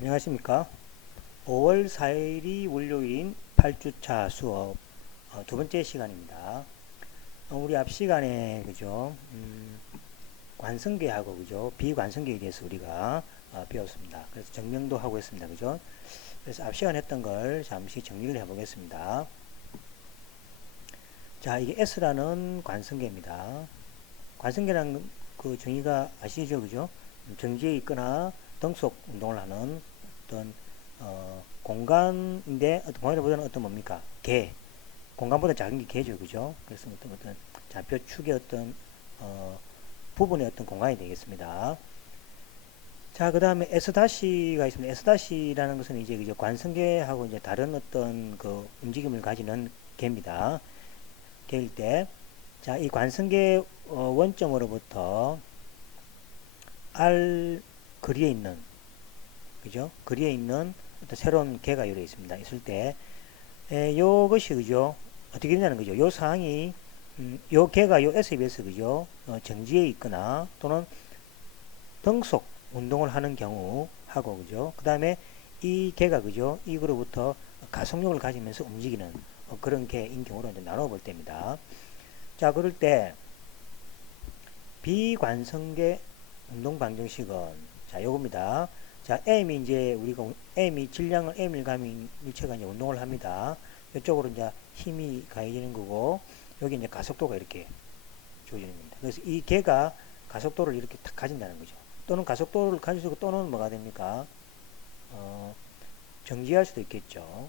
안녕하십니까. 5월 4일이 월요일인 8주차 수업 두 번째 시간입니다. 우리 앞 시간에 그죠 관성계하고 그죠 비관성계에 대해서 우리가 배웠습니다. 그래서 증명도 하고 했습니다. 그죠. 그래서 앞 시간 했던 걸 잠시 정리를 해보겠습니다. 자, 이게 S라는 관성계입니다. 관성계라는 그 정의가 아시죠, 그죠? 정지에 있거나 등속 운동을 하는 어떤 공간인데 어떤 공간보다는 어떤 뭡니까? 개. 공간보다 작은 게 개죠, 그죠? 그래서 어떤 좌표 축의 어떤 부분의 어떤 공간이 되겠습니다. 자, 그 다음에 S-가 있습니다. S-라는 것은 이제 그죠 관성계하고 이제 다른 어떤 그 움직임을 가지는 개입니다. 개일 때, 자, 이 관성계 원점으로부터 R 거리에 있는 그죠? 거리에 있는 어떤 새로운 개가 요래 있습니다. 있을 때, 요것이 그죠? 어떻게 되냐는 거죠. 요 상황이 요 개가 요 S에 비해서 그죠? 정지에 있거나 또는 등속 운동을 하는 경우 하고 그죠? 그 다음에 이 개가 그죠? 이거로부터 가속력을 가지면서 움직이는 그런 개인 경우로 이제 나눠 볼 때입니다. 자, 그럴 때 비관성계 운동 방정식은 자, 요겁니다. 자, M이 이제 우리가 M이 질량을 M을 가진 물체가 이제 운동을 합니다. 이쪽으로 이제 힘이 가해지는 거고 여기 이제 가속도가 이렇게 주어지는 겁니다. 그래서 이 개가 가속도를 이렇게 탁 가진다는 거죠. 또는 가속도를 가지고 또는 뭐가 됩니까? 정지할 수도 있겠죠.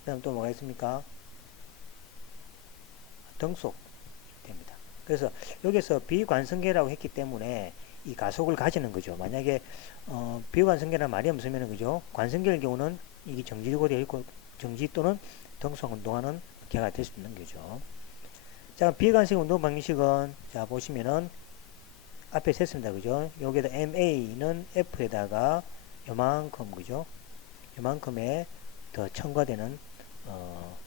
그 다음 또 뭐가 있습니까? 등속 됩니다. 그래서 여기서 비관성계라고 했기 때문에 이 가속을 가지는 거죠. 만약에 비관성계라는 말이 없으면 그죠? 관성계의 경우는 이게 정지되고 되어 있고 정지 또는 등속 운동하는 개가 될 수 있는 거죠. 자, 비관성 운동 방식은 자 보시면은 앞에 셌습니다. 그죠? 여기다 MA는 F에다가 요만큼 그죠? 요만큼의 더 첨가되는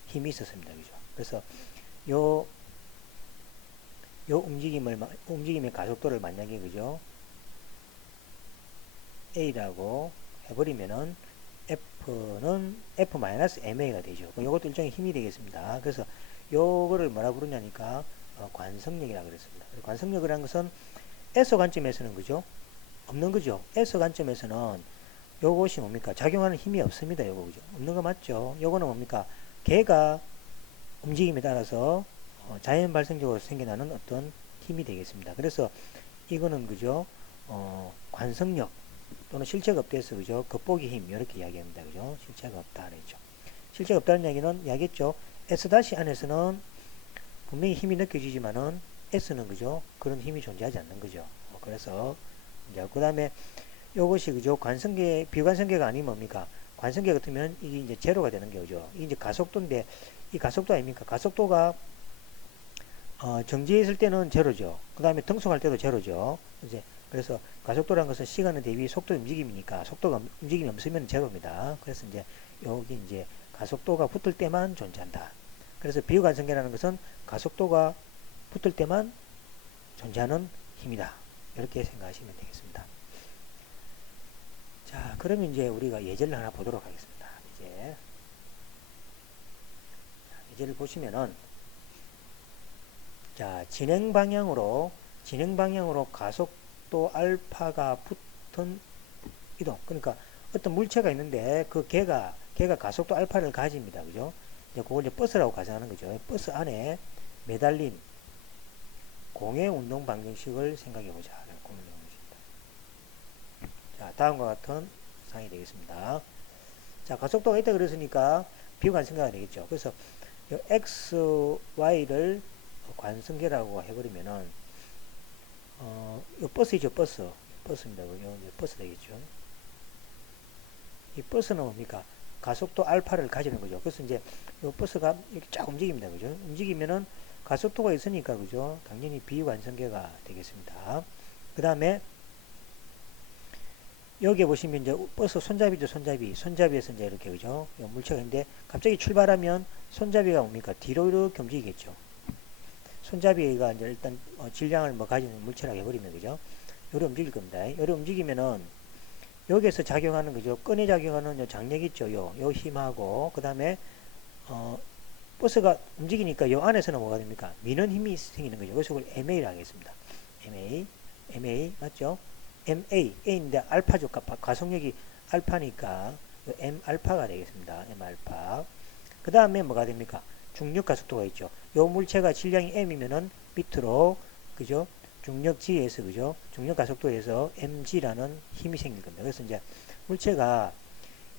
힘이 있었습니다. 그죠? 그래서 요 움직임의 가속도를 만약에 그죠? A라고 해버리면은 F는 F-MA가 되죠. 이것도 일종의 힘이 되겠습니다. 그래서 요거를 뭐라 부르냐니까 관성력이라고 그랬습니다. 관성력이라는 것은 S 관점에서는 그죠? 없는 거죠. S 관점에서는 요것이 뭡니까? 작용하는 힘이 없습니다. 요거 그죠? 없는 거 맞죠? 요거는 뭡니까? 개가 움직임에 따라서 자연 발생적으로 생겨나는 어떤 힘이 되겠습니다. 그래서 이거는 그죠? 관성력 또는 실체가 없대서 그죠? 겉보기 힘 이렇게 이야기합니다. 그죠? 실체가 없다 그랬죠. 실체가 없다는 이야기는 이야기했죠. S 안에서는 분명히 힘이 느껴지지만은 S는 그죠? 그런 힘이 존재하지 않는 거죠. 그래서 이제 그 다음에 요것이 그죠? 관성계 비관성계가 아니면 뭡니까? 관성계 같으면 이게 이제 제로가 되는 거죠. 이게 이제 가속도인데 이 가속도 아닙니까? 가속도가 정지해 있을 때는 제로죠. 그 다음에 등속할 때도 제로죠. 이제 그래서 가속도라는 것은 시간에 대비 속도의 움직임이니까 속도가 움직임이 없으면 제로입니다. 그래서 이제 여기 이제 가속도가 붙을 때만 존재한다. 그래서 비관성계라는 것은 가속도가 붙을 때만 존재하는 힘이다. 이렇게 생각하시면 되겠습니다. 자, 그러면 이제 우리가 예제를 하나 보도록 하겠습니다. 예제를 보시면은 자, 진행 방향으로 가속도 알파가 붙은 이동. 그러니까 어떤 물체가 있는데 그 개가 가속도 알파를 가집니다. 그죠? 이제 그걸 이제 버스라고 가정하는 거죠. 버스 안에 매달린 공의 운동 방정식을 생각해 보자. 자, 다음과 같은 상이 되겠습니다. 자, 가속도가 있다 그랬으니까 비관성계가 되겠죠. 그래서 x, y를 관성계라고 해버리면은 버스이죠. 버스입니다. 이제 버스 되겠죠. 이 버스는 뭡니까? 가속도 알파를 가지는 거죠. 그래서 이제 이 버스가 이렇게 쫙 움직입니다. 그죠? 움직이면은 가속도가 있으니까 그죠? 당연히 비관성계가 되겠습니다. 그 다음에 여기 보시면 이제 버스 손잡이죠. 손잡이에서 이제 이렇게 그죠? 물체가 있는데 갑자기 출발하면 손잡이가 뭡니까? 뒤로 이렇게 움직이겠죠. 손잡이가 이제 일단 질량을 뭐 가지는 물체라고 해버리면 그죠? 요리 움직일 겁니다. 요리 움직이면은 여기에서 작용하는 거죠. 끈에 작용하는 요 장력 있죠. 요 힘하고, 그 다음에, 버스가 움직이니까 요 안에서는 뭐가 됩니까? 미는 힘이 생기는 거죠. 그래서 그걸 MA를 하겠습니다. MA, 맞죠? A인데 알파죠. 가속력이 알파니까, M 알파가 되겠습니다. M 알파. 그 다음에 뭐가 됩니까? 중력 가속도가 있죠. 요 물체가 질량이 M이면은 밑으로, 그죠? 중력 G에서, 그죠? 중력 가속도에서 mg라는 힘이 생길 겁니다. 그래서 이제 물체가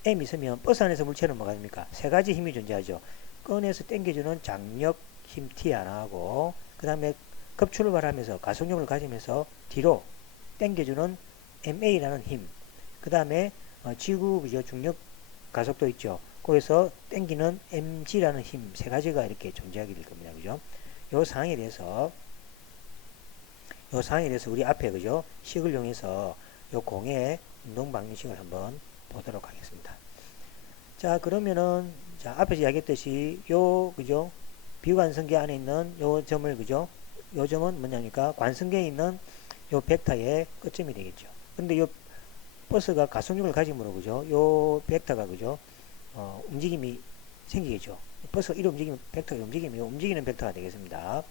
M 있으면 버스 안에서 물체는 뭐가 됩니까? 세 가지 힘이 존재하죠. 끈에서 당겨주는 장력 힘 T 하나하고, 그 다음에 급출발하면서 가속력을 가지면서 뒤로 당겨주는 MA라는 힘, 그 다음에 지구, 그죠? 중력 가속도 있죠. 거기서 당기는 mg라는 힘, 세 가지가 이렇게 존재하게 될 겁니다. 그죠? 요 상황에 대해서 우리 앞에, 그죠? 식을 이용해서 요 공의 운동 방정식을 한번 보도록 하겠습니다. 자, 그러면은, 자, 앞에서 이야기했듯이, 그죠? 비관성계 안에 있는 요 점을, 그죠? 요 점은 뭐냐니까, 관성계에 있는 요 벡터의 끝점이 되겠죠. 근데 요 버스가 가속력을 가짐으로, 그죠? 요 벡터가, 그죠? 움직임이 생기겠죠. 버스가 이렇게 움직이면 벡터가 움직이는 벡터가 되겠습니다.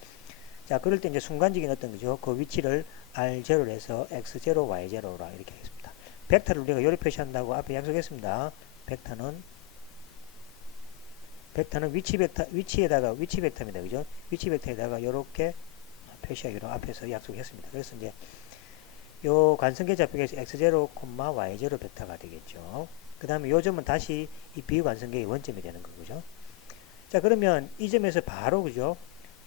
자, 그럴 때 이제 순간적인 어떤, 그죠? 그 위치를 R0로 해서 X0, Y0라 이렇게 하겠습니다. 벡터를 우리가 요리 표시한다고 앞에 약속했습니다. 벡터는 위치 벡터입니다. 그죠? 위치 벡터에다가 요렇게 표시하기로 앞에서 약속했습니다. 그래서 이제 요 관성계 좌표에서 X0, Y0 벡터가 되겠죠. 그 다음에 요 점은 다시 이 비관성계의 원점이 되는 거죠. 자, 그러면 이 점에서 바로, 그죠?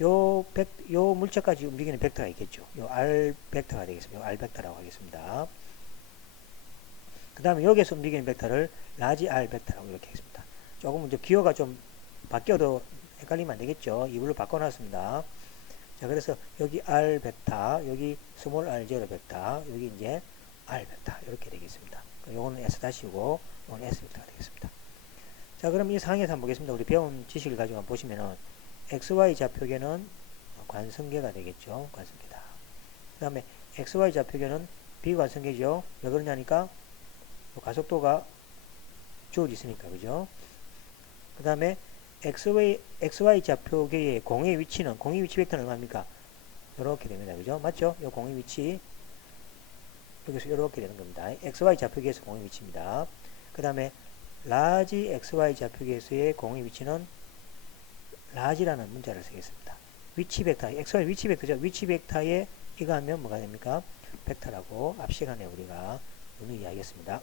요 물체까지 움직이는 벡터가 있겠죠. 요 R 벡터가 되겠습니다. 요 R 벡터라고 하겠습니다. 그 다음에 여기서 움직이는 벡터를 라지 R 벡터라고 이렇게 하겠습니다. 조금 이제 기호가 좀 바뀌어도 헷갈리면 안 되겠죠. 이걸로 바꿔놨습니다. 자, 그래서 여기 R 벡터, 여기 스몰 R0 벡터, 여기 이제 R 벡터 이렇게 되겠습니다. 요거는 S-고, 요거는 S 벡터가 되겠습니다. 자, 그럼 이 상황에서 한번 보겠습니다. 우리 배운 지식을 가지고 한번 보시면은 XY 좌표계는 관성계가 되겠죠. 관성계다. 그 다음에 XY 좌표계는 비관성계죠. 왜 그러냐니까 가속도가 주어져 있으니까, 그죠? 그 다음에 XY 좌표계의 공의 위치 벡터는 얼마입니까? 이렇게 됩니다. 그죠? 맞죠? 이 공의 위치, 여기서 이렇게 되는 겁니다. XY 좌표계에서 공의 위치입니다. 그 다음에 라지 XY 좌표계에서의 공의 위치는 라지라는 문자를 쓰겠습니다. 위치 벡터, XY 위치 벡터죠. 위치 벡터에 이거 하면 뭐가 됩니까? 벡터라고 앞 시간에 우리가 오늘 이야기했습니다.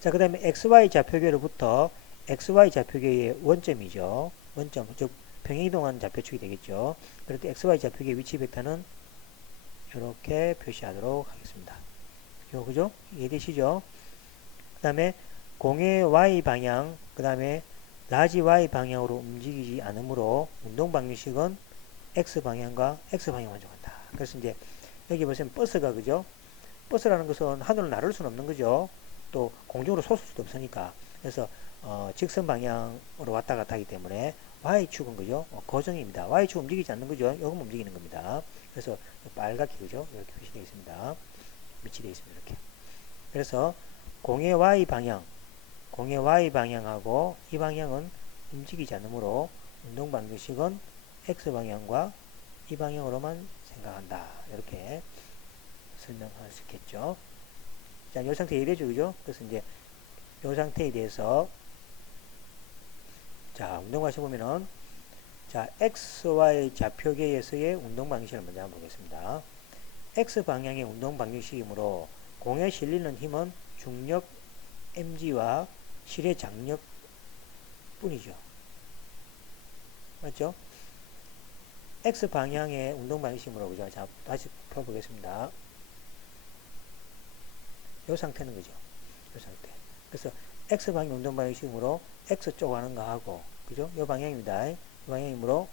자, 그 다음에 XY 좌표계로부터 XY 좌표계의 원점이죠. 원점, 즉 평행이동하는 좌표축이 되겠죠. 그럴 때 XY 좌표계의 위치 벡터는 이렇게 표시하도록 하겠습니다. 그죠? 이해되시죠? 그 다음에 공의 Y 방향, 그 다음에 라지 Y 방향으로 움직이지 않으므로 운동 방정식은 X 방향과 X 방향만 정한다. 그래서 이제 여기 보시면 버스가, 그죠? 버스라는 것은 하늘을 나를 수는 없는 거죠. 또 공중으로 솟을 수도 없으니까. 그래서 직선 방향으로 왔다 갔다 하기 때문에 Y축은, 그죠? 고정입니다. Y축 움직이지 않는 거죠. 요건 움직이는 겁니다. 그래서 빨갛게, 그죠? 이렇게 표시되어 있습니다. 위치되어 있습니다. 이렇게. 그래서 공의 Y 방향하고 이 방향은 움직이지 않으므로 운동 방정식은 X 방향과 이 방향으로만 생각한다. 이렇게 설명할 수 있겠죠. 자, 이 상태 이해되죠, 그죠? 그래서 이제 이 상태에 대해서 자, 운동 방식 보면은 자, XY 좌표계에서의 운동 방식을 먼저 한번 보겠습니다. X 방향의 운동 방정식이므로 공에 실리는 힘은 중력 mg와 실의 장력 뿐이죠. 맞죠? X 방향의 운동 방식이므로, 그죠? 자, 다시 펴보겠습니다. 이 상태는, 그죠? 이 상태. 그래서 X 방향 운동 방식이므로 X쪽 하는 거 하고, 그죠? 이 방향입니다. 이 방향이므로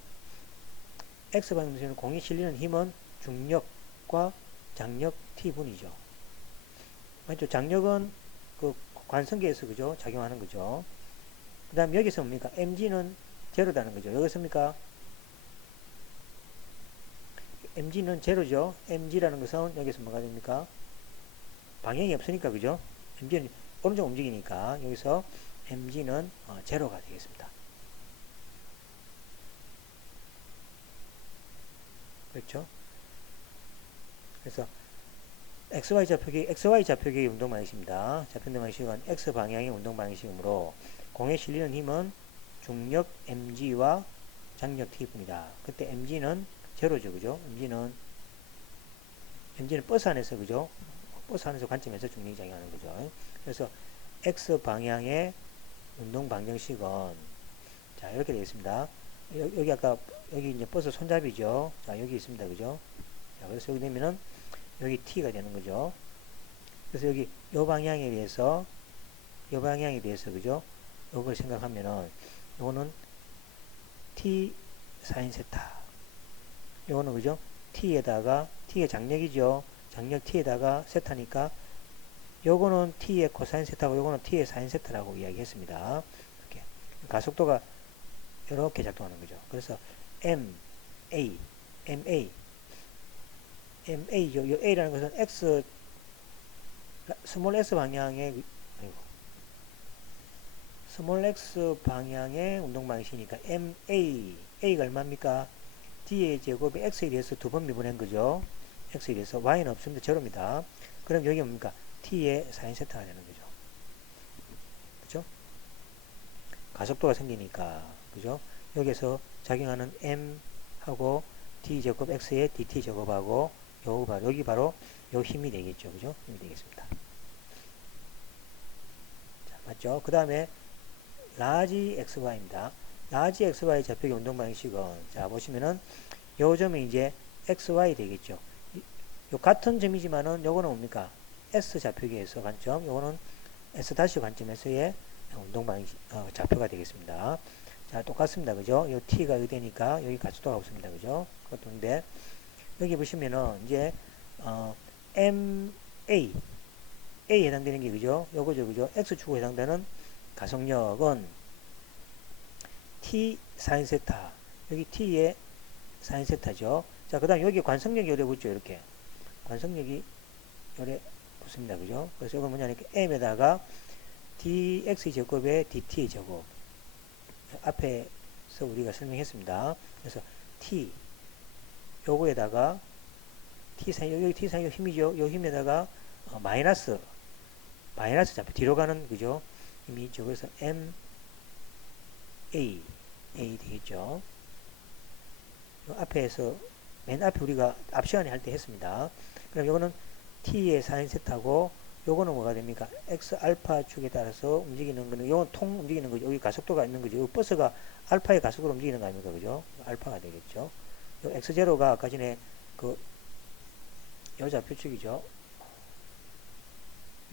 X 방향에서 공이 실리는 힘은 중력과 장력 T분이죠. 맞죠? 장력은 그 관성계에서, 그죠? 작용하는 거죠. 그 다음 여기서 뭡니까? mg는 제로다는 거죠. 여기 씁니까? mg는 제로죠. mg라는 것은 여기서 뭐가 됩니까? 방향이 없으니까, 그죠? mg는 오른쪽 움직이니까 여기서 mg는 제로가 되겠습니다. 그렇죠? 그래서 XY 좌표계의 운동 방식입니다. 좌표 운동 방식은 X 방향의 운동 방식이므로 공에 실리는 힘은 중력 mg와 장력 t입니다. 그때 mg는 제로죠, 그죠? mg는 버스 안에서, 그죠? 버스 안에서 관점에서 중력이 작용하는 거죠. 그래서 X 방향의 운동 방정식은 자, 이렇게 되겠습니다. 여기 아까 여기 이제 버스 손잡이죠. 자, 여기 있습니다, 그죠? 자, 그래서 여기 되면은 여기 t가 되는 거죠. 그래서 여기 요 방향에 대해서 그죠? 요걸 생각하면은 요거는 t 사인 세타. 요거는 그죠? t의 장력이죠. 장력 t에다가 세타니까 요거는 t의 코사인 세타고 요거는 t의 사인 세타라고 이야기했습니다. 이렇게 가속도가 이렇게 작동하는 거죠. 그래서 MA 요 A라는 것은 스몰 x 방향의 운동 방식이니까 A가 얼마입니까? D의 제곱이 X에 대해서 두 번 미분한 거죠. X에 대해서 Y는 없습니다. 제로입니다. 그럼 여기 뭡니까? T의 사인 세타가 되는 거죠. 그죠? 가속도가 생기니까, 그죠? 여기서 작용하는 M하고 D 제곱 X의 DT 제곱하고 여기 바로 요 힘이 되겠죠. 그죠? 힘이 되겠습니다. 자, 맞죠? 그 다음에 라지 XY입니다. 라지 XY 좌표의 운동 방식은 자, 보시면은 요 점이 이제 XY 되겠죠. 요 같은 점이지만은 요거는 뭡니까? S 좌표계에서 관점, 요거는 S 다시 관점에서의 운동 방식 좌표가 되겠습니다. 자, 똑같습니다. 그죠? 요 T가 여기 되니까 여기 가속도가 없습니다. 그죠? 그것도인데 여기 보시면은 이제 A에 해당되는 게 그죠? 요거죠. 그죠? X축에 해당되는 가속력은 T 사인 세타. 여기 T의 사인 세타죠. 자, 그 다음 여기 관성력이 요래 붙죠. 이렇게. 관성력이 요래 붙습니다. 그죠? 그래서 이건 뭐냐니까 M에다가 dx 제곱에 dt 제곱. 앞에서 우리가 설명했습니다. 그래서 T 요거에다가 여기 T 사인 힘이죠. 요 힘에다가 마이너스 좌표 뒤로 가는 그죠? 힘이 있죠. 그래서 A 되겠죠. 앞에서 맨 앞에 우리가 앞 시간에 할 때 했습니다. 그럼 요거는 T의 사인 세타고 요거는 뭐가 됩니까? X 알파 축에 따라서 움직이는 거는 요건 통 움직이는 거죠. 여기 가속도가 있는 거죠. 요 버스가 알파의 가속도로 움직이는 거 아닙니까? 그죠? 알파가 되겠죠. 요 X0가 아까 전에 요 좌표축이죠.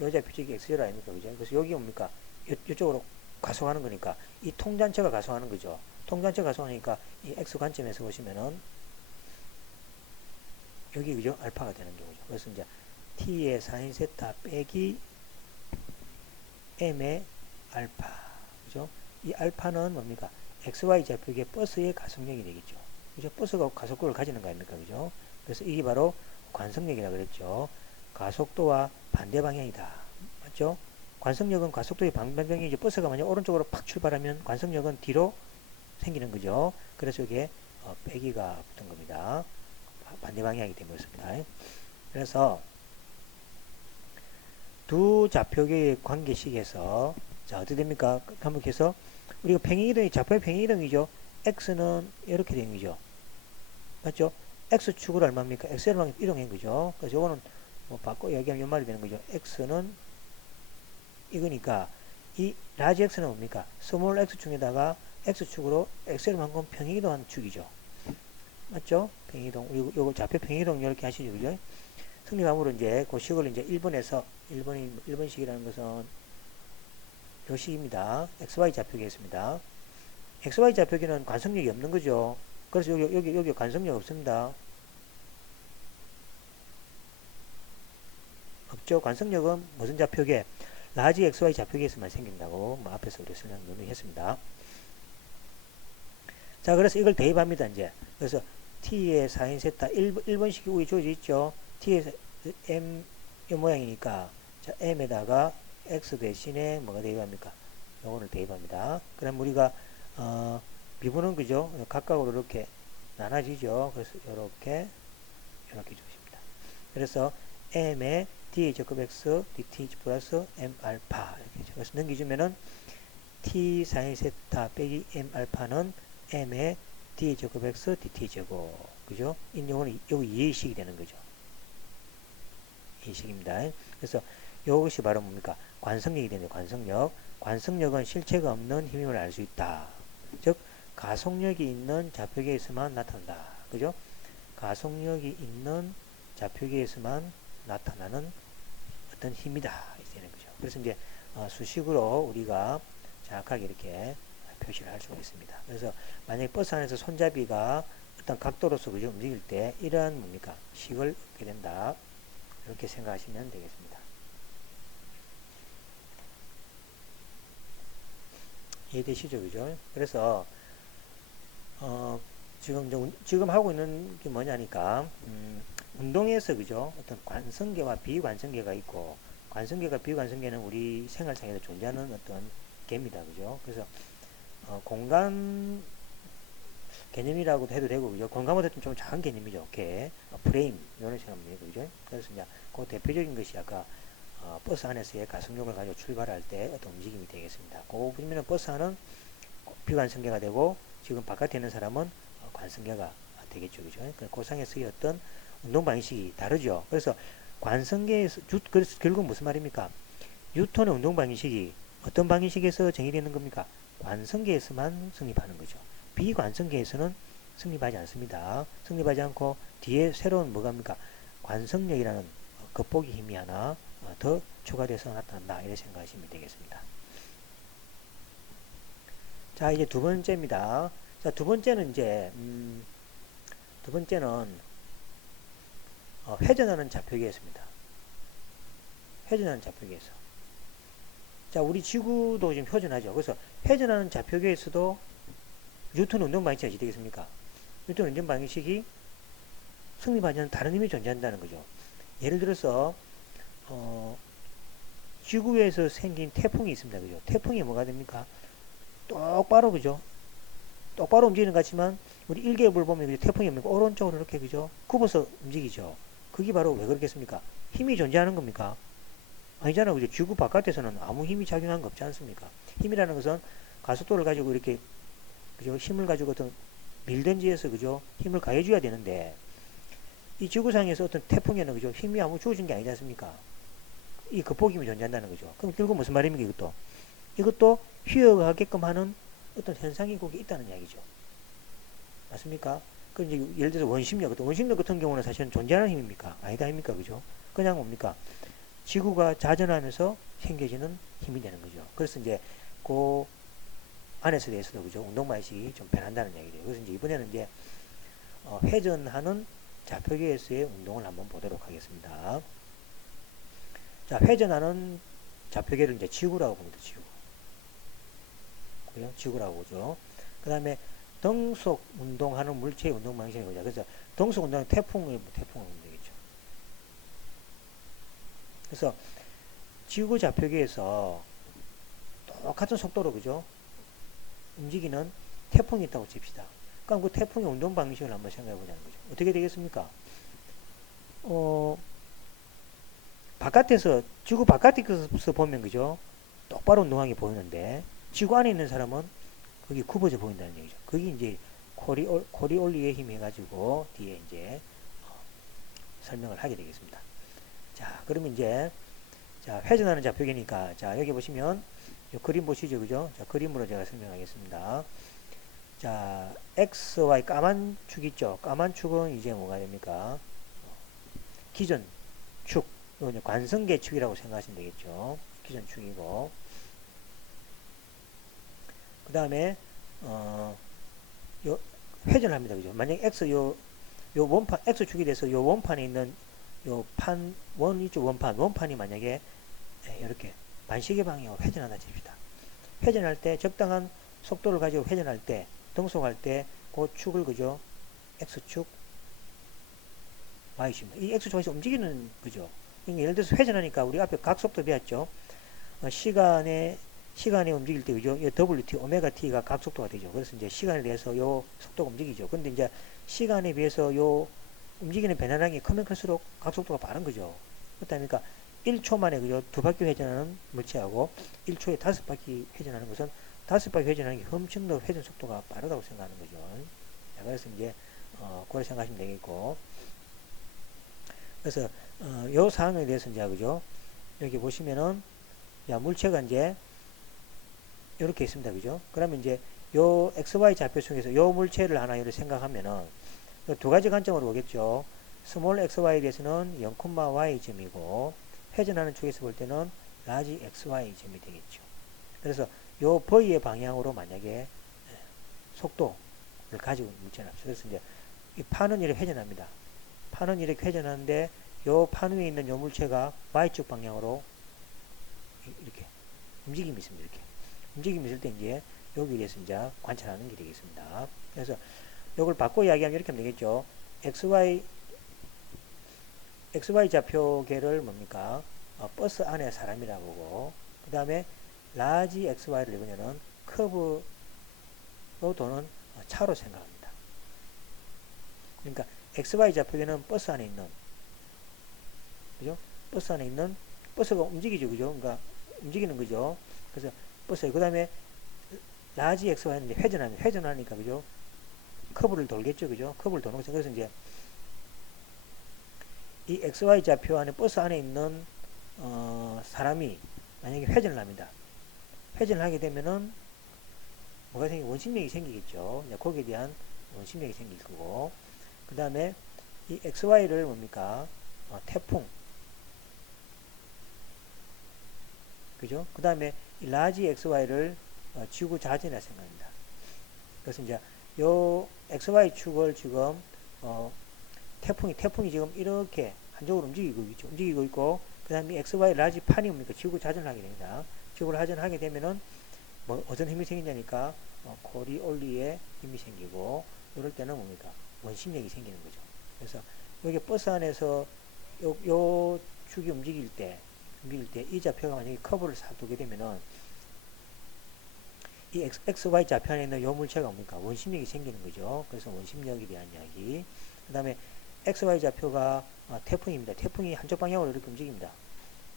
요 좌표축이 X0 아닙니까? 그죠? 그래서 여기 뭡니까? 이쪽으로 가속하는 거니까 이 통전체가 가속하는 거죠. 통전체가 가속하니까 이 X 관점에서 보시면은 여기 그죠? 알파가 되는 거죠. 그래서 이제 T의 사인 세타 빼기 M의 알파. 그죠? 이 알파는 뭡니까? XY 좌표계 버스의 가속력이 되겠죠. 그죠? 버스가 가속도를 가지는 거 아닙니까? 그죠? 그래서 이게 바로 관성력이라 그랬죠. 가속도와 반대 방향이다. 맞죠? 관성력은 가속도의 반방향이죠. 버스가 만약 오른쪽으로 팍 출발하면 관성력은 뒤로 생기는 거죠. 그래서 이게 빼기가 붙은 겁니다. 반대 방향이기 때문에 그렇습니다. 그래서 두 좌표계의 관계식에서 자, 어떻게 됩니까? 반복해서 우리가 평행이동이 좌표의 평행이동이죠. x는 이렇게 되는 거죠. 맞죠? x축으로 얼마입니까? x로만 이동한 거죠. 그래서 이거는 뭐 바꿔 얘기하면 이 말이 되는 거죠. x는 이거니까 이 라지 x는 뭡니까? 스몰 x축에다가 x축으로 x로만큼 평행이동한 축이죠. 맞죠? 평행이동. 그리고 요거 좌표 평행이동 이렇게 하시죠. 그죠? 승리감으로 이제 그 식을 이제 1번식이라는 것은 요 식입니다. XY 좌표계였습니다. XY 좌표계는 관성력이 없는 거죠. 그래서 여기 관성력 없습니다. 없죠. 관성력은 무슨 좌표계? 라지 XY 좌표계에서만 생긴다고 뭐 앞에서 우리 설명했습니다. 자, 그래서 이걸 대입합니다. 이제. 그래서 T의 사인 세타 1번식이 우리 주어져 있죠. T의 M 이 모양이니까 자, m에다가 x 대신에 뭐가 대입합니까? 요거를 대입합니다. 그럼 우리가 미분은 그죠? 각각으로 이렇게 나눠지죠. 그래서 이렇게 주십니다. 그래서 m의 d의 제곱 x dt 플러스 m 알파 이렇게 되죠. 그래서 넘기주면은 t 사인 세타 빼기 m 알파는 m의 d의 제곱 x dt 제곱 그죠? 요거는 여기 예식이 되는 거죠. 예식입니다. 그래서 이것이 바로 뭡니까? 관성력이 되는 관성력. 관성력은 실체가 없는 힘임을 알 수 있다. 즉 가속력이 있는 좌표계에서만 나타난다. 그죠? 가속력이 있는 좌표계에서만 나타나는 어떤 힘이다. 되는 거죠. 그래서 이제 수식으로 우리가 정확하게 이렇게 표시를 할 수가 있습니다. 그래서 만약에 버스 안에서 손잡이가 어떤 각도로서 그죠? 움직일 때 이러한 뭡니까? 식을 얻게 된다. 이렇게 생각하시면 되겠습니다. 이해되시죠? 그죠? 그래서 지금 하고 있는 게 뭐냐니까 운동에서 그죠? 어떤 관성계와 비관성계가 있고 관성계가 비관성계는 우리 생활상에서 존재하는 어떤 개입니다. 그죠? 그래서 공간 개념이라고도 해도 되고 그죠? 공간보다 좀 작은 개념이죠. 개, 프레임 이런 생각입니다. 그죠? 그래서 이제 그 대표적인 것이 아까 버스 안에서의 가속력을 가지고 출발할 때 어떤 움직임이 되겠습니다. 그거 보면 버스 안은 비관성계가 되고 지금 바깥에 있는 사람은 관성계가 되겠죠. 그죠? 그 상에서의 어떤 운동 방식이 다르죠. 그래서 관성계에서 그래서 결국 무슨 말입니까? 뉴턴의 운동 방식이 어떤 방식에서 정의되는 겁니까? 관성계에서만 성립하는 거죠. 비관성계에서는 성립하지 않습니다. 성립하지 않고 뒤에 새로운 뭐가입니까? 관성력이라는 겉보기 힘이 하나 더 추가돼서 나타난다. 이렇게 생각하시면 되겠습니다. 자, 이제 두 번째입니다. 자, 두 번째는 이제 회전하는 좌표계였습니다. 회전하는 좌표계에서. 자, 우리 지구도 지금 회전하죠. 그래서 회전하는 좌표계에서도 뉴턴 운동 방식이 어찌 되겠습니까? 뉴턴 운동 방식이 성립하지 않는 다른 힘이 존재한다는 거죠. 예를 들어서 지구에서 생긴 태풍이 있습니다. 그죠? 태풍이 뭐가 됩니까? 똑바로 그죠? 똑바로 움직이는 것 같지만 우리 일개불 보면 그죠? 태풍이 뭡니까? 오른쪽으로 이렇게 그죠? 굽어서 움직이죠. 그게 바로 왜 그렇겠습니까? 힘이 존재하는 겁니까? 아니잖아요. 그죠? 지구 바깥에서는 아무 힘이 작용한 거 없지 않습니까? 힘이라는 것은 가속도를 가지고 이렇게 그죠? 힘을 가지고 어떤 밀던지에서 그죠? 힘을 가해줘야 되는데 이 지구상에서 어떤 태풍에는 그죠? 힘이 아무 주어진 게 아니지 않습니까? 이 겉보기임이 존재한다는 거죠. 그럼 결국 무슨 말입니까? 이것도 휘어가게끔 하는 어떤 현상이 거기 있다는 이야기죠. 맞습니까? 그 이제 예를 들어서 원심력 같은 경우는 사실은 존재하는 힘입니까? 아니다 아닙니까? 그죠? 그냥 뭡니까? 지구가 자전하면서 생겨지는 힘이 되는 거죠. 그래서 이제 그 안에서 대해서도 그죠? 운동 방식이 좀 변한다는 얘기죠. 그래서 이제 이번에는 이제 회전하는 좌표계에서의 운동을 한번 보도록 하겠습니다. 자, 회전하는 좌표계를 이제 지구라고 봅니다. 지구라고 보죠. 그 다음에 등속 운동하는 물체의 운동 방식이 보자. 그래서 등속 운동은 태풍을 보면 되겠죠. 그래서 지구 좌표계에서 똑같은 속도로 그죠? 움직이는 태풍이 있다고 칩시다. 그럼 그 태풍의 운동 방식을 한번 생각해 보자는 거죠. 어떻게 되겠습니까? 지구 바깥에서 보면 그죠? 똑바로 운동하게 보이는데 지구 안에 있는 사람은 그게 굽어져 보인다는 얘기죠. 그게 이제 코리올리의 힘 해가지고 뒤에 이제 설명을 하게 되겠습니다. 자, 그러면 이제 자, 회전하는 좌표계니까 자, 여기 보시면 이 그림 보시죠. 그죠? 자, 그림으로 제가 설명하겠습니다. 자, XY 까만 축 있죠? 까만 축은 이제 뭐가 됩니까? 기존 축. 이건 관성계 축이라고 생각하시면 되겠죠. 기존 축이고. 그 다음에, 회전을 합니다. 그죠? 만약에 요 원판, X축이 돼서 요 원판에 있는 원 있죠? 원판이 만약에 이렇게 반시계 방향으로 회전한다 칩시다. 회전할 때 적당한 속도를 가지고 회전할 때 등속할 때 그 축을 그죠? X축 Y축입니다. 이 X축에서 움직이는 그죠? 그러니까 예를 들어서 회전하니까 우리 앞에 각속도 배웠죠. 시간에 움직일 때 그죠? 이 WT 오메가 T가 각속도가 되죠. 그래서 이제 시간에 대해서 요 속도가 움직이죠. 근데 이제 시간에 비해서 요 움직이는 변화량이 크면 클수록 각속도가 빠른 거죠. 그렇다니까 1초 만에 그죠? 두 바퀴 회전하는 물체하고 1초에 다섯 바퀴 회전하는 것은 다섯 바퀴 회전하는 게 엄청 더 회전 속도가 빠르다고 생각하는 거죠. 자, 그래서 이제 그걸 생각하시면 되겠고, 그래서 요 사항에 대해서 이제 그죠? 여기 보시면은 야, 물체가 이제 이렇게 있습니다. 그죠? 그러면 이제 요 XY 좌표 중에서 요 물체를 하나 이렇게 생각하면은 두 가지 관점으로 보겠죠. 스몰 xy에 대해서는 0,y 점이고 회전하는 쪽에서 볼 때는 라지 xy점이 되겠죠. 그래서 요 v의 방향으로 만약에 속도를 가지고 있는 물체는 없어요. 그래서 이제 이 판은 이렇게 회전합니다. 판은 이렇게 회전하는데 요 판 위에 있는 요 물체가 y축 방향으로 이렇게 움직임이 있습니다. 이렇게 움직임이 있을 때 이제 여기에 대해서 이제 관찰하는 게 되겠습니다. 그래서 이걸 바꿔 이야기하면 이렇게 하면 되겠죠. XY 좌표계를 뭡니까? 버스 안에 사람이라고 보고, 그 다음에 라지 XY를 이거는 커브로 도는 차로 생각합니다. 그러니까 XY 좌표계는 버스 안에 있는, 그죠? 버스 안에 있는, 버스가 움직이죠, 그죠? 그러니까 움직이는 거죠. 그래서 버스, 그 다음에 라지 XY는 이제 회전하니까, 그죠? 커브를 돌겠죠, 그죠? 커브를 도는 거죠. 그래서 이제 이 XY 좌표 안에 버스 안에 있는 사람이 만약에 회전을 합니다. 회전을 하게 되면은 뭐가 원심력이 생기겠죠. 거기에 대한 원심력이 생길 거고, 그 다음에 이 XY를 뭡니까? 태풍, 그죠? 그 다음에 이 라지 XY를 지구 자전이라 생각합니다. 그래서 이제 요 XY 축을 지금 태풍이 지금 이렇게 한쪽으로 움직이고 있죠. 움직이고 있고, 그 다음에 XY 라지 판이 뭡니까? 지구 자전을 하게 됩니다. 지구를 자전하게 되면은 뭐 어떤 힘이 생기냐니까 코리올리에 힘이 생기고, 이럴 때는 뭡니까? 원심력이 생기는 거죠. 그래서 여기 버스 안에서 요 축이 움직일 때 이 좌표가 만약에 커브를 싹 두게 되면은 이 XY 좌표 안에 있는 요 물체가 뭡니까? 원심력이 생기는 거죠. 그래서 원심력에 대한 이야기. 그 다음에 XY 좌표가 태풍입니다. 태풍이 한쪽 방향으로 이렇게 움직입니다.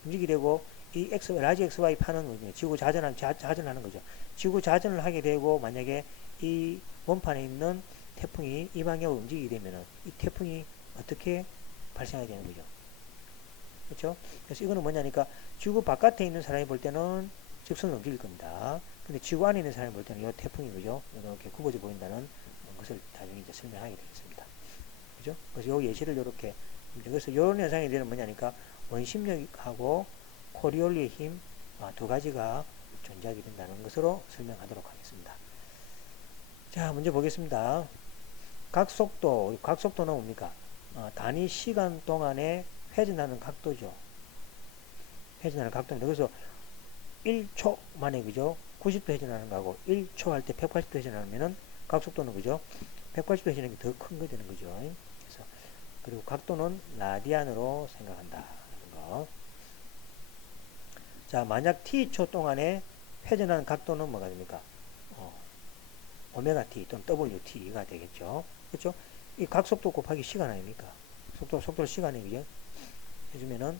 움직이게 되고, 이 라지 XY 판은 뭐냐? 지구 자전하는 거죠. 지구 자전을 하게 되고, 만약에 이 원판에 있는 태풍이 이 방향으로 움직이게 되면은 이 태풍이 어떻게 발생하게 되는 거죠. 그렇죠? 그래서 이거는 뭐냐니까 지구 바깥에 있는 사람이 볼 때는 직선으로 움직일 겁니다. 근데 지구 안에 있는 사람이 볼 때는 이 태풍이 그죠? 이렇게 굽어져 보인다는 것을 나중에 이제 설명하게 되겠습니다. 그죠? 그래서 요 예시를 이렇게, 그래서 이런 현상이 되는 뭐냐니까 원심력하고 코리올리의 힘 두 가지가 존재하게 된다는 것으로 설명하도록 하겠습니다. 자, 문제 보겠습니다. 각속도는 뭡니까? 단위 시간 동안에 회전하는 각도죠. 회전하는 각도입니다. 그래서 1초 만에 그죠? 90도 회전하는 거하고 1초 할 때 180도 회전하면은 각속도는 그죠? 180도 회전하는 게 더 큰 거 되는 거죠. 그래서 그리고 각도는 라디안으로 생각한다. 거. 자, 만약 t초 동안에 회전하는 각도는 뭐가 됩니까? 오메가 t 또는 wt가 되겠죠. 그렇죠? 이 각속도 곱하기 시간 아닙니까? 속도를 시간에 해주면은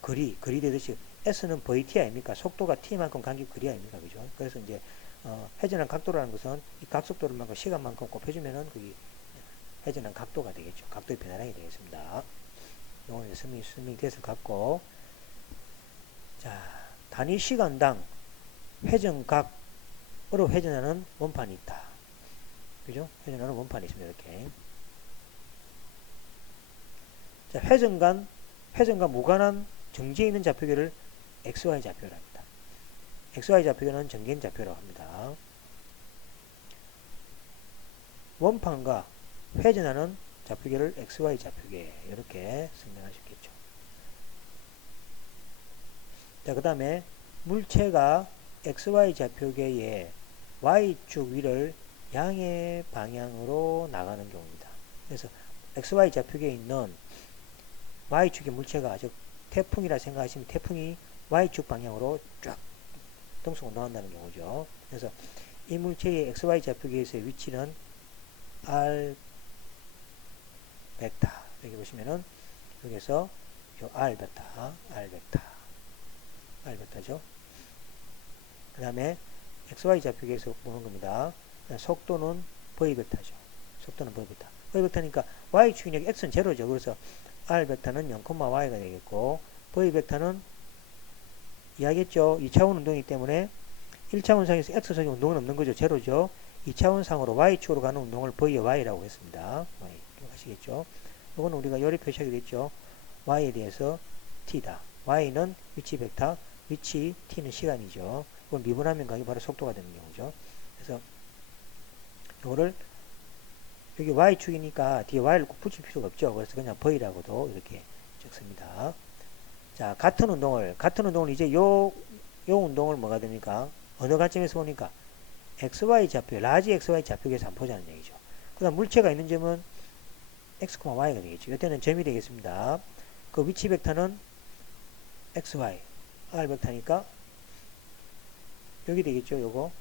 거리 되듯이 s는 vt 아닙니까? 속도가 t만큼 간격 거리 아닙니까? 그죠? 그래서 이제 회전한 각도라는 것은 이 각속도를만큼 시간만큼 곱해주면은 그게 회전한 각도가 되겠죠. 각도의 변화량이 되겠습니다. 오늘 설명이 됐을 것 같고, 자, 단위 시간당 회전각으로 회전하는 원판이 있다. 그죠? 회전하는 원판이 있습니다. 이렇게. 자, 회전과 무관한 정지에 있는 좌표계를 XY 좌표라고 합니다. XY 좌표계는 정계인 좌표라고 합니다. 원판과 회전하는 좌표계를 XY 좌표계 이렇게 설명할 수 있겠죠. 자, 그 다음에 물체가 XY 좌표계의 Y축 위를 양의 방향으로 나가는 경우입니다. 그래서 XY 좌표계에 있는 y축의 물체가 즉 태풍이라 생각하시면 태풍이 y축 방향으로 쫙 등속 운동한다는 경우죠. 그래서 이 물체의 xy 좌표계에서의 위치는 r 벡터. 여기 보시면은 여기서 요 r 벡터죠. 그 다음에 xy 좌표계에서 보는 겁니다. 속도는 v 벡터죠. v 벡터니까 y축이 여기 x는 제로죠. 그래서 r 벡터는 0,y가 되겠고 v 벡터는 이해하겠죠? 2차원 운동이기 때문에 1차원상에서 x속의 운동은 없는 거죠. 제로죠. 2차원상으로 y축으로 가는 운동을 v의 y라고 했습니다. y. 아시겠죠? 이거는 우리가 요리 표시하게 됐죠. y에 대해서 t다. y는 위치 벡터, 위치 t는 시간이죠. 이걸 미분하면 그게 바로 속도가 되는 경우죠. 그래서 이거를 여기 y축이니까 뒤에 y를 꼭 붙일 필요가 없죠. 그래서 그냥 v라고도 이렇게 적습니다. 자, 같은 운동을 이제 요 운동을 뭐가 됩니까? 어느 관점에서 보니까 xy 좌표, 라지 xy 좌표에서 한번 보자는 얘기죠. 그 다음 물체가 있는 점은 x, y가 되겠죠. 이때는 점이 되겠습니다. 그 위치 벡터는 xy, r 벡터니까 여기 되겠죠. 요거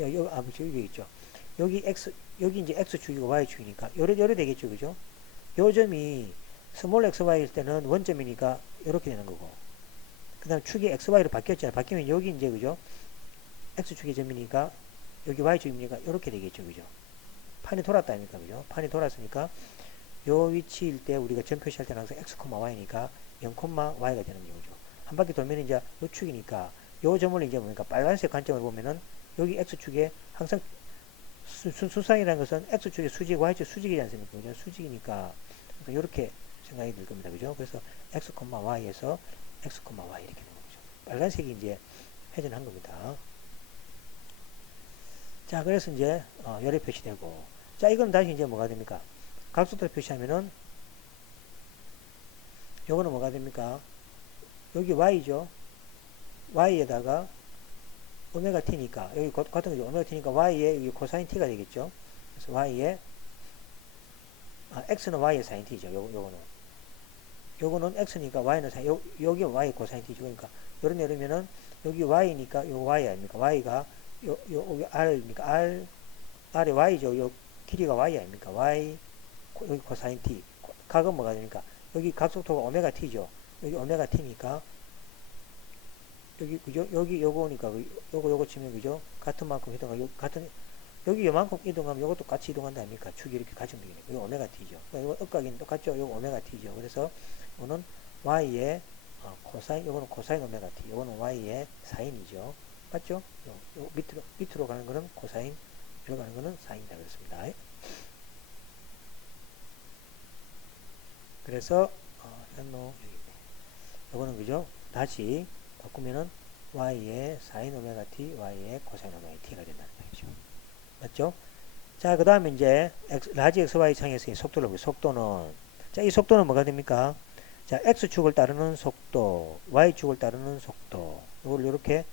여기 되겠죠. 여기 이제 x축이고 y축이니까 요래 되겠죠. 그죠? 요 점이 스몰 xy일 때는 원점이니까 이렇게 되는 거고, 그 다음 축이 xy로 바뀌었잖아요. 바뀌면 여기 이제 그죠? x축의 점이니까 여기 y축이니까 이렇게 되겠죠. 그죠? 판이 돌았다 아닙니까? 그죠? 판이 돌았으니까 요 위치일 때 우리가 점 표시할 때는 항상 x, y니까 0,y가 되는 경우죠. 한 바퀴 돌면 이제 요 축이니까 요 점을 이제 뭡니까? 빨간색 관점을 보면은 여기 x축에 항상 수상이라는 것은 x축의 수직, y축 수직이지 않습니까? 그죠? 수직이니까 이렇게 생각이 들 겁니다. 그죠? 그래서 x, y에서 x, y 이렇게 되는 거죠. 빨간색이 이제 회전한 겁니다. 자, 그래서 이제 열에 표시되고, 자, 이건 다시 이제 뭐가 됩니까? 각속도를 표시하면은 요거는 뭐가 됩니까? 여기 y죠. y에다가 오메가 t니까 여기 같은 거죠. 오메가 t니까 y에 여기 코사인 t가 되겠죠. 그래서 y에 x는 y의 사인 t죠. 요거는 x니까 y는 사인, 여기 y 코사인 t죠. 그러니까 요러면은 여기 y니까 요 y 아닙니까? y가 여기 r니까 r이 y죠. 요 길이가 y 아닙니까? y 여기 코사인 t. 각은 뭐가 되니까 여기 각속도가 오메가 t죠. 여기 오메가 t니까 여기 그죠? 여기 요거니까 요거 치면 그죠? 같은 만큼 이동하고 여기 요만큼 이동하면 요것도 같이 이동한다 아닙니까? 축이 이렇게 같이 움직이니까 이거 오메가 t죠. 이거 엇각이는 똑같죠? 요거 오메가 t죠. 그래서 이거는 y의 코사인, 요거는 코사인 오메가 t, 요거는 y의 사인이죠. 맞죠? 요 밑으로 가는 거는 코사인, 이로 가는 거는 사인이다 그랬습니다. 그래서 현노 요거는 그죠? 다시 바꾸면은 y의 사인 오메가 t, y의 코사인 오메가 t가 된다는 거죠. 맞죠? 자, 그 다음에 이제 라지 xy 창에서의 속도를 보죠. 속도는, 자, 이 속도는 뭐가 됩니까? 자, x축을 따르는 속도, y축을 따르는 속도. 이걸 이렇게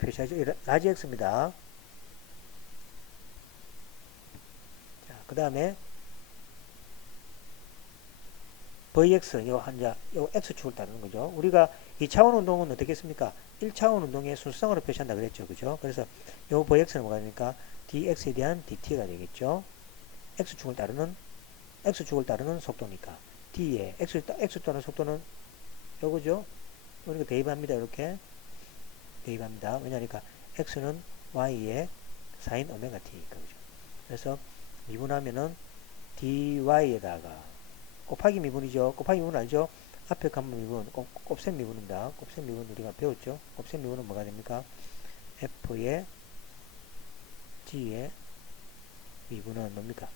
표시하죠. 라지 x입니다. 자, 그 다음에 Vx, 요 X축을 따르는 거죠. 우리가 2차원 운동은 어떻게 했습니까? 1차원 운동의 순수성으로 표시한다 그랬죠. 그죠? 그래서 요 Vx는 뭐가 됩니까? dx에 대한 dt가 되겠죠. X축을 따르는 속도니까. d에, X 따르는 속도는 요거죠. 우리가 대입합니다. 이렇게. 대입합니다. 왜냐니까 X는 Y의 사인 오메가 T니까. 그죠? 그래서 미분하면은 dy에다가 곱하기 미분이죠. 곱하기 미분 알죠? 앞에 가면 미분, 곱셈 미분입니다. 곱셈 미분 우리가 배웠죠? 곱셈 미분은 뭐가 됩니까? f의 g의 미분은 뭡니까?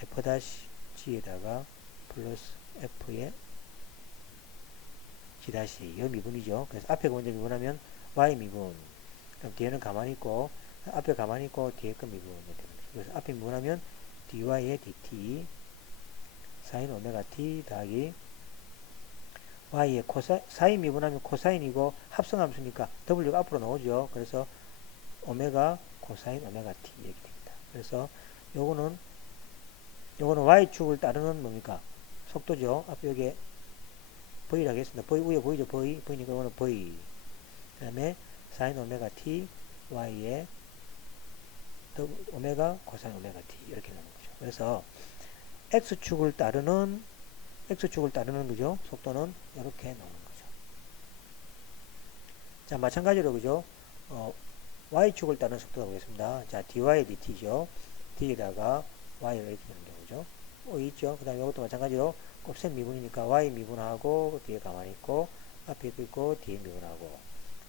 f-g에다가 플러스 f의 g- 이 미분이죠. 그래서 앞에 먼저 미분하면 y 미분, 그럼 뒤에는 가만히 있고, 앞에 가만히 있고 뒤에 거 미분. 그래서 앞에 미분하면 dy의 dt 사인 오메가 t 더하기 y의 사인 미분하면 코사인이고 합성함수니까 w가 앞으로 나오죠. 그래서 오메가 코사인 오메가 t 이렇게 됩니다. 그래서 요거는 요거는 y축을 따르는 뭡니까? 속도죠. 앞에 여기 v라고 했습니다. v 위에 보이죠? v니까 이거는 v. 그 다음에 sin 오메가 t y에 오메가 코사인 오메가 t 이렇게 나오는 거죠. 그래서 x축을 따르는 거죠. 속도는 이렇게 나오는 거죠. 자, 마찬가지로 그죠? y축을 따르는 속도가 보겠습니다. 자, dy dt죠. d에다가 y를 이렇게 되는 경우죠. 있죠. 그 다음에 이것도 마찬가지로 곱셈 미분이니까 y 미분하고 뒤에 가만히 있고 앞에도 있고 뒤에 미분하고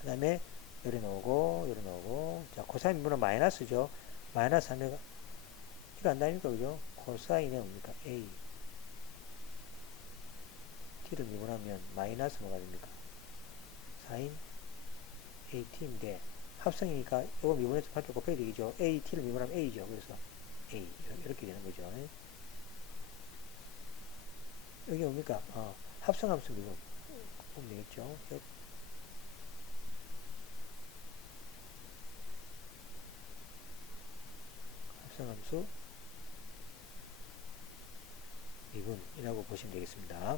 그 다음에 요리 나오고 자, 코사인 미분은 마이너스죠. 마이너스 하면 이거 안다니까 그죠? 코사인은 뭡니까? a t를 미분하면 마이너스 뭐가 됩니까? 사인 at인데 합성이니까 이거 미분해서 밖에 곱해야 되겠죠. at를 미분하면 a죠. 그래서 a 이렇게 되는 거죠. 여기 뭡니까? 합성함수 미분 보면 되겠죠. 합성함수 미분이라고 보시면 되겠습니다.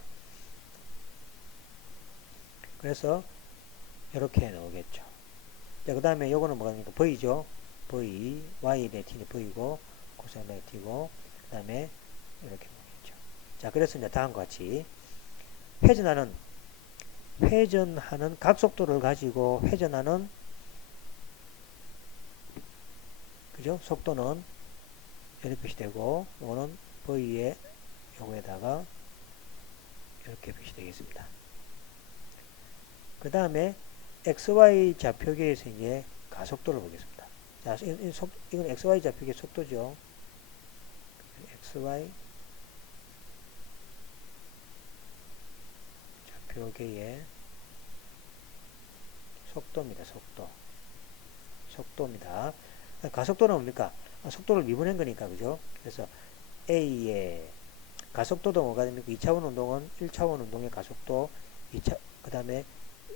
그래서 이렇게 나오겠죠. 자, 그 다음에 요거는 뭐가 됩니까? v죠. v, y 대 t는 v고 코사인 대 t고 그 다음에 이렇게 나오겠죠. 자, 그래서 이제 다음과 같이 회전하는 각속도를 가지고 회전하는 그죠? 속도는 이렇게 표시되고 요거는 v의 요거에다가 이렇게 표시되겠습니다. 그 다음에 xy 좌표계에서 이제 가속도를 보겠습니다. 자, 이건 xy 좌표계 속도죠. xy 좌표계의 속도입니다. 속도입니다. 가속도는 뭡니까? 속도를 미분한 거니까, 그죠? 그래서 A의 가속도도 뭐가 됩니까? 2차원 운동은 1차원 운동의 가속도, 그 다음에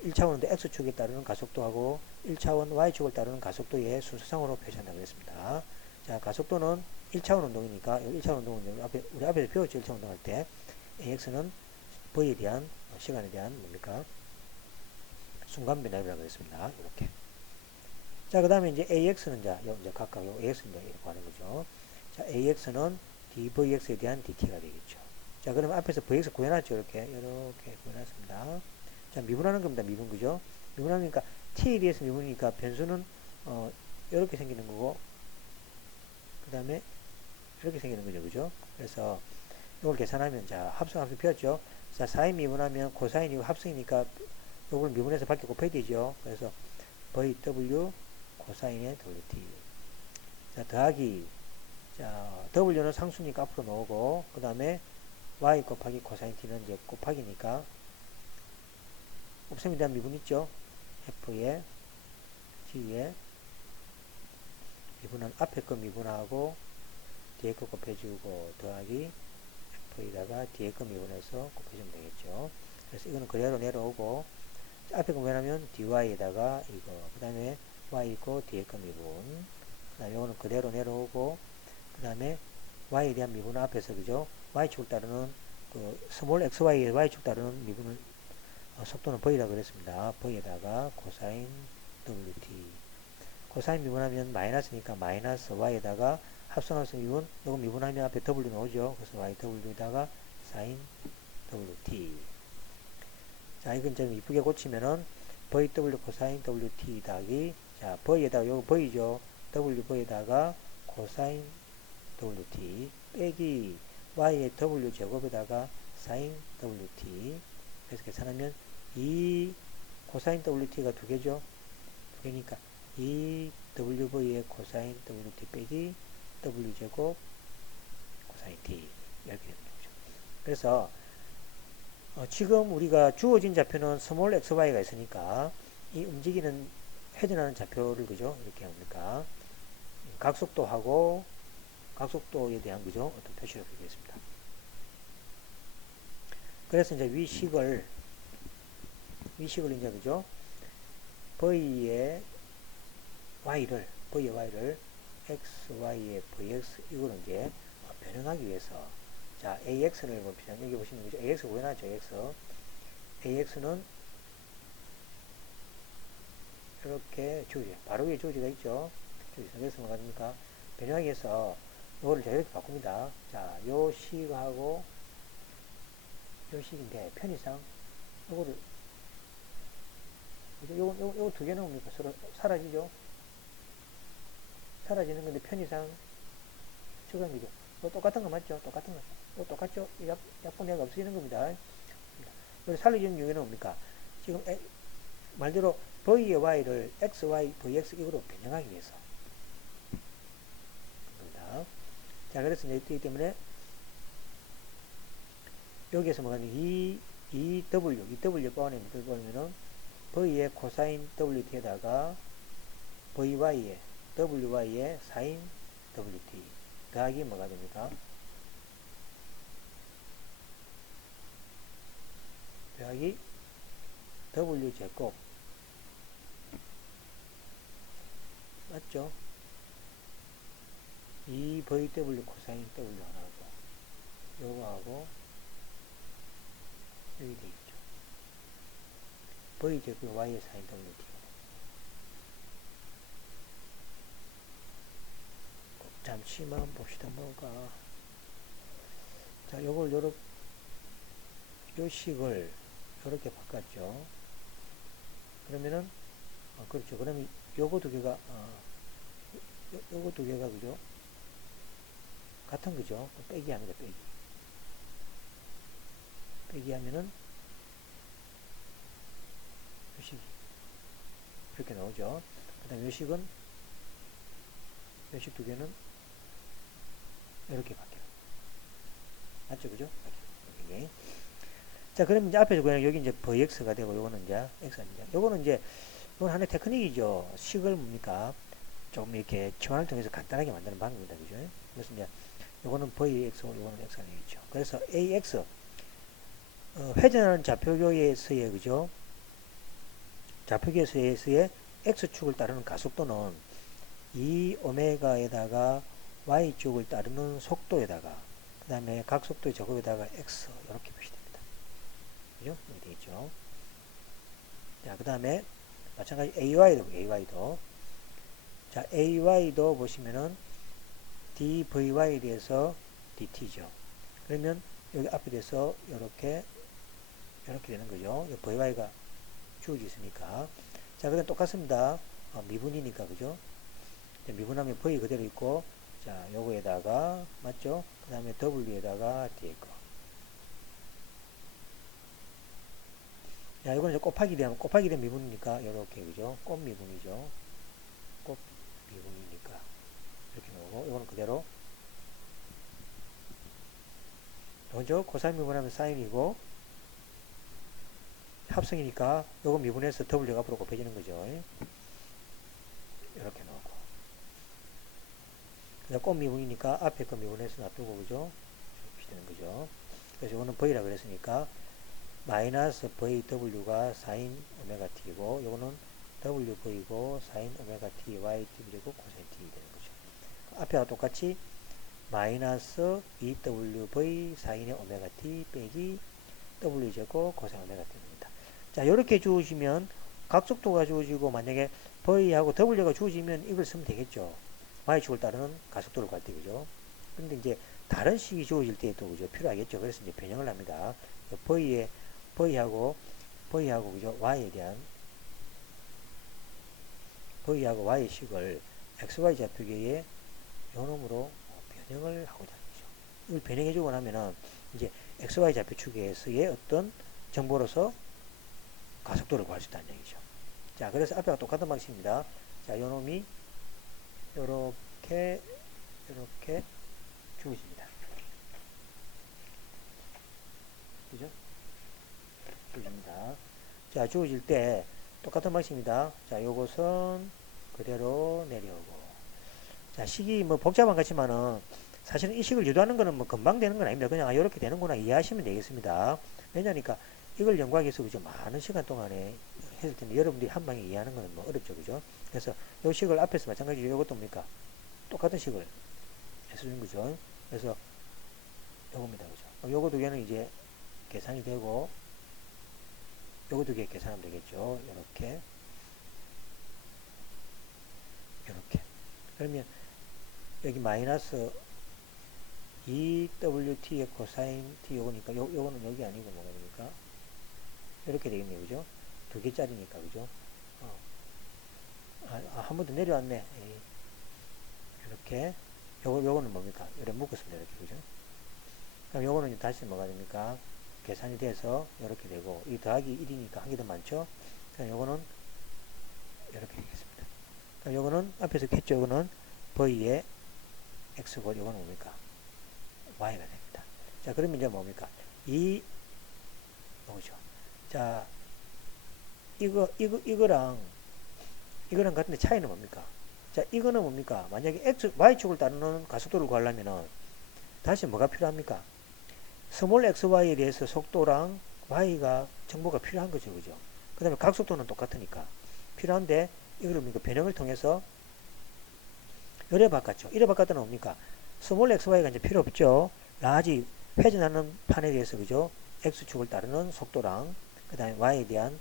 1차원 운동 X축에 따르는 가속도하고 1차원 Y축을 따르는 가속도의 순서상으로 표시한다고 했습니다. 자, 가속도는 1차원 운동이니까, 1차원 운동은 우리 앞에서 배웠죠? 1차원 운동할 때. AX는 V에 대한, 시간에 대한 뭡니까? 순간 변화율이라고 했습니다. 이렇게. 자, 그 다음에 이제 AX는 이제 각각 AX는 이렇게 하는 거죠. 자, AX는 DVX에 대한 DT가 되겠죠. 자, 그러면 앞에서 VX 구해놨죠. 이렇게 구해놨습니다. 자, 미분하는 겁니다. 미분, 그죠? 미분하니까 T에 대해서 미분이니까 변수는, 이렇게 생기는 거고, 그 다음에 이렇게 생기는 거죠. 그죠? 그래서 이걸 계산하면, 자, 합성함수 피웠죠. 자, 사인 미분하면 코사인이고 합성이니까 이걸 미분해서 밖에 곱해야 되죠. 그래서 VW 코사인의 WT. 자, 더하기. 자, W는 상수니까 앞으로 나오고, 그 다음에 Y 곱하기 코사인 T는 이제 곱하기니까, 곱셈에 대한 미분 있죠? F에, G에, 미분은 앞에 거 미분하고, 뒤에 거 곱해주고, 더하기, F에다가 뒤에 거 미분해서 곱해주면 되겠죠. 그래서 이거는 그대로 내려오고, 앞에 거 뭐냐면 dy에다가 이거, 그 다음에 y 있고 뒤에 거 미분, 그 다음에 이거는 그대로 내려오고, 그 다음에 y에 대한 미분은 앞에서 그죠? y축을 따르는 그 스몰 xy의 y축 따르는 미분을 속도는 v라고 그랬습니다. v에다가 코사인 wt, 코사인 미분하면 마이너스니까 마이너스 y에다가 합성함수 미분, 이거 미분하면 앞에 w 나오죠. 그래서yw에다가 sin wt. 자, 이건 좀 이쁘게 고치면은 VW 코사인 WT 더하기, 자, V에다가, 요거 V죠. WV에다가 코사인 WT 빼기 Y의 W 제곱에다가 사인 WT. 그래서 계산하면 이 코사인 WT가 두 개죠. 두 개니까 이 WV의 코사인 WT 빼기 W 제곱 코사인 T. 이렇게 되는 거죠. 그래서 지금 우리가 주어진 좌표는 스몰 xy가 있으니까 이 움직이는 회전하는 좌표를 그죠? 이렇게 합니까? 각속도하고 각속도에 대한 그죠? 어떤 표시를 드리겠습니다. 그래서 이제 위식을 이제 그죠? v의 y를 xy의 vx 이거는 이제 변형하기 위해서 자 AX를 보시면 여기 보시면 그죠? AX 보여놨죠? AX는 이렇게 주어지 바로 위에 주어지가 있죠? 그래서 뭐가 됩니까? 변형하기 위해서 이거를 이렇게 바꿉니다. 자, 요 식하고 요 식인데 편의상 요거를 요거 두 개는 뭡니까? 서로 사라지죠? 사라지는 건데 편의상 저건 거죠. 똑같은 거 맞죠? 똑같은 거. 똑같죠? 약분해가 없어지는 겁니다. 그래서 살려주는 이유는 뭡니까? 지금 말대로 V의 Y를 XY, VX 이거로 변형하기 위해서. 겁니다. 자, 그래서 이기 때문에 여기에서 뭐가 EW 뽑아내면은 V의 코사인 WT에다가 VY의 WY의 사인 WT 더하기 뭐가 됩니까? 더하기 W제곱 맞죠? 2VW 코사인 W 하나고 요거하고 여기 되겠죠. V제곱 Y의 사인 WT 잠시만 봅시다. 뭐가 자 요걸 요렇게 요 식을 요렇게 바꿨죠. 그러면은 그렇죠. 그러면 요거 두 개가 요거 두 개가 그죠? 같은 거죠. 빼기 합니다. 빼기 하면은 요 식이 이렇게 나오죠. 그 다음에 요 식은 요 식 두 개는 이렇게 바뀌어요. 맞죠? 그죠? 이렇게. 자, 그러면 이제 앞에서 그냥 여기 이제 VX가 되고 요거는 이제 X입니다. 요거는 이제 이건 하나의 테크닉이죠. 식을 뭡니까? 조금 이렇게 치환을 통해서 간단하게 만드는 방법입니다. 그죠? 그래서 이제 요거는 VX고 요거는 X가 되겠죠. 그래서 AX 회전하는 좌표교에서의 그죠? 좌표교에서의 X축을 따르는 가속도는 이 오메가에다가 Y축을 따르는 속도에다가 그 다음에 각속도의 제곱에다가 X 이렇게 표시됩니다. 그죠? 이렇게 되겠죠. 자, 그 다음에 마찬가지 AY도 자, AY도 보시면은 dVY에 대해서 dt죠. 그러면 여기 앞에 대해서 이렇게 되는 거죠. VY가 주어져 있으니까. 자, 그건 똑같습니다. 미분이니까, 그죠? 미분하면 V 그대로 있고, 자, 요거에다가, 맞죠? 그 다음에 W에다가 뒤에 거. 자, 이거는 곱하기 되면 미분이니까, 요렇게, 그죠? 꽃 미분이죠. 꽃 미분이니까. 이렇게 나오고, 이거는 그대로. 그죠? 코사인 미분하면 사인이고, 합성이니까, 요거 미분해서 W가 앞으로 곱해지는 거죠. 이렇게 나오고. 꽃 미분이니까 앞에 거 미분해서 놔두고, 그죠? 이렇게 되는 거죠. 그래서 이거는 V라 그랬으니까, 마이너스 VW가 사인 오메가 T고, 요거는 WV고, 사인 오메가 T, YT 그리고 코사인 T 되는 거죠. 앞에와 똑같이, 마이너스 2WV 사인의 오메가 T 빼기 W제곱 코사인 오메가 T입니다. 자, 요렇게 주어지면, 각속도가 주어지고, 만약에 V하고 W가 주어지면 이걸 쓰면 되겠죠. Y축을 따르는 가속도를 구할 때, 그죠? 근데 이제, 다른 식이 주어질 때도, 그죠? 필요하겠죠. 그래서 이제 변형을 합니다. V하고 그죠? V하고 Y의 식을 XY 좌표계의 요놈으로 변형을 하고자 하죠. 이걸 변형해주고 나면은 이제 XY 좌표축에서의 어떤 정보로서 가속도를 구할 수 있다는 얘기죠. 자, 그래서 앞에가 똑같은 방식입니다. 자, 요놈이 요렇게 주어집니다. 그죠? 주어집니다. 자, 주어질 때 똑같은 방식입니다. 자, 요것은 그대로 내려오고. 자, 식이 뭐 복잡한 것 같지만은 사실은 이 식을 유도하는 거는 뭐 금방 되는 건 아닙니다. 그냥 이렇게 되는구나 이해하시면 되겠습니다. 왜냐니까 이걸 연구하기 위해서 그죠? 많은 시간 동안에 했을 텐데 여러분들이 한 방에 이해하는 거는 뭐 어렵죠. 그죠? 그래서 요 식을 앞에서 마찬가지로 이것도 뭡니까? 똑같은 식을 해주는 거죠. 그래서 요겁니다. 그죠? 요거 두 개는 이제 계산이 되고, 요거 두 개 계산하면 되겠죠. 요렇게. 요렇게. 그러면 여기 마이너스 2wt의 코사인 t 요거니까 요거는 여기 아니고 뭐가 됩니까? 이렇게 되겠네요. 그죠? 두 개짜리니까. 그죠? 한 번 더 내려왔네. 에이. 이렇게. 요거는 뭡니까? 이렇게 묶었습니다. 이렇게. 그죠? 그럼 요거는 다시 뭐가 됩니까? 계산이 돼서 이렇게 되고, 이 더하기 1이니까 한 개 더 많죠? 그럼 요거는 이렇게 되겠습니다. 그럼 요거는 앞에서 했죠? 요거는 v의 x고, 요거는 뭡니까? y가 됩니다. 자, 그러면 이제 뭡니까? 요거죠. 자, 이거랑 같은데 차이는 뭡니까? 자, 이거는 뭡니까? 만약에 y축을 따르는 가속도를 구하려면은 다시 뭐가 필요합니까? 스몰 xy에 대해서 속도랑 y가 정보가 필요한 거죠. 그죠? 그 다음에 각속도는 똑같으니까. 필요한데, 이거를 뭡니까? 변형을 통해서 이래 바꿨죠. 이래 바꿨더니 뭡니까? 스몰 xy가 이제 필요 없죠. 라지 회전하는 판에 대해서, 그죠? x축을 따르는 속도랑, 그 다음에 y에 대한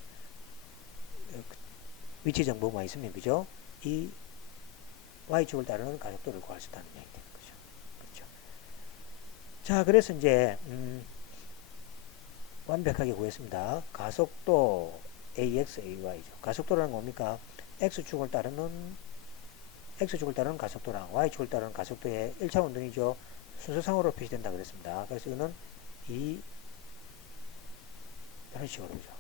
위치 정보만 있으면, 그죠? 이 y축을 따르는 가속도를 구할 수 있다는 얘기 되는 거죠. 그렇죠? 자, 그래서 이제 완벽하게 구했습니다. 가속도 ax, ay죠. 가속도라는 뭡니까? x축을 따르는 가속도랑 y축을 따르는 가속도의 1차 운동이죠. 순서상으로 표시된다 그랬습니다. 그래서 이거는 이런 식으로 그죠.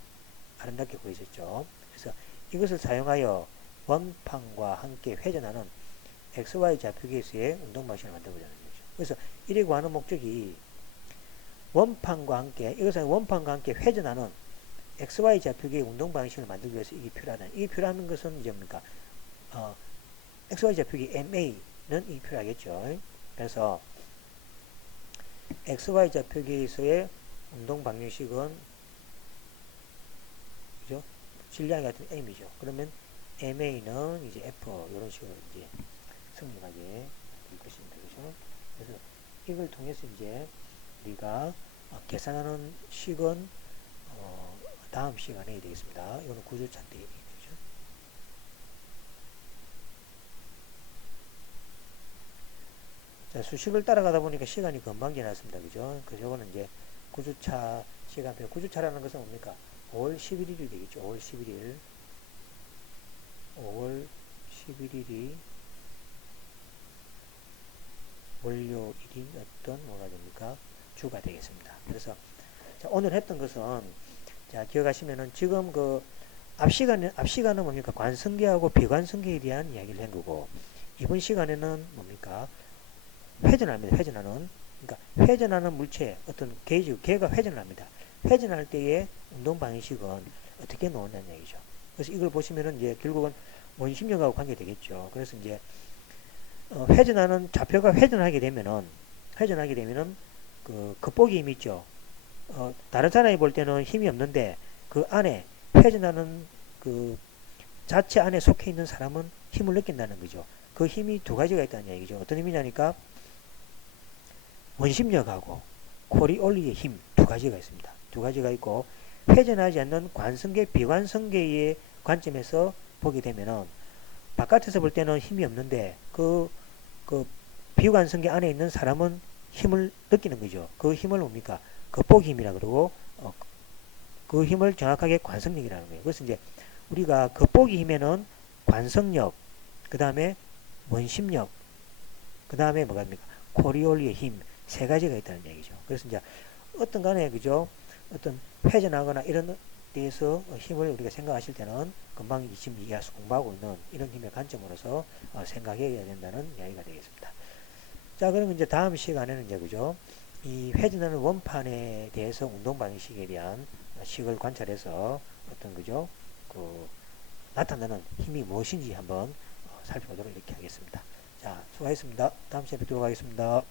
아름답게 구해졌죠. 그래서 이것을 사용하여 원판과 함께 회전하는 XY 좌표계에서의 운동 방식을 만들어보자는 거죠. 그래서 이래 구하는 목적이 원판과 함께, 이것은 원판과 함께 회전하는 XY 좌표계의 운동 방식을 만들기 위해서 이게 필요하다. 이게 필요한 것은 이제 뭡니까? XY 좌표계 MA는 이게 필요하겠죠. 그래서 XY 좌표계에서의 운동 방정식은 그죠? 질량이 같은 M이죠. 그러면 MA는 이제 F 이런 식으로 이제 성립하게 될 것입니다. 그죠? 그래서 이걸 통해서 이제 우리가 계산하는 식은 다음 시간에 되겠습니다. 이거는 구조차인데 되죠. 자, 수식을 따라가다 보니까 시간이 금방 지났습니다. 그죠? 그래서 이거는 이제 구조차 시간표. 구조차라는 것은 뭡니까? 5월 11일이 되겠죠. 5월 11일. 5월 11일이 월요일이 어떤 뭐가 됩니까? 주가 되겠습니다. 그래서 자, 오늘 했던 것은 자, 기억하시면은 지금 그 앞 시간은 뭡니까? 관성계하고 비관성계에 대한 이야기를 한 거고, 이번 시간에는 뭡니까? 회전합니다. 회전하는. 그러니까 회전하는 물체, 어떤 걔가 회전을 합니다. 회전할 때의 운동 방식은 어떻게 나온다는 얘기죠. 그래서 이걸 보시면은 이제 결국은 원심력하고 관계되겠죠. 그래서 이제 회전하는 좌표가 회전하게 되면은 그 겉보기 힘이 있죠. 다른 사람이 볼 때는 힘이 없는데 그 안에 회전하는 그 자체 안에 속해 있는 사람은 힘을 느낀다는 거죠. 그 힘이 두 가지가 있다는 얘기죠. 어떤 힘이냐니까 원심력하고 코리올리의 힘 두 가지가 있습니다. 두 가지가 있고 회전하지 않는 관성계, 비관성계의 관점에서 보게 되면은 바깥에서 볼 때는 힘이 없는데 그 비관성계 안에 있는 사람은 힘을 느끼는 거죠. 그 힘을 뭡니까? 겉보기 힘이라 그러고 그 힘을 정확하게 관성력이라는 거예요. 그래서 이제 우리가 겉보기 힘에는 관성력, 그 다음에 원심력, 그 다음에 뭐가 됩니까? 코리올리의 힘 세 가지가 있다는 얘기죠. 그래서 이제 어떤 간에 그죠? 어떤 회전하거나 이런 데에서 힘을 우리가 생각하실 때는 금방 지금 이해해서 공부하고 있는 이런 힘의 관점으로서 생각해야 된다는 이야기가 되겠습니다. 자, 그러면 이제 다음 시간에는 이제 그죠? 이 회전하는 원판에 대해서 운동 방식에 대한 식을 관찰해서 어떤 그죠? 그 나타나는 힘이 무엇인지 한번 살펴보도록 이렇게 하겠습니다. 자, 수고하셨습니다. 다음 시간에 뵙도록 하겠습니다.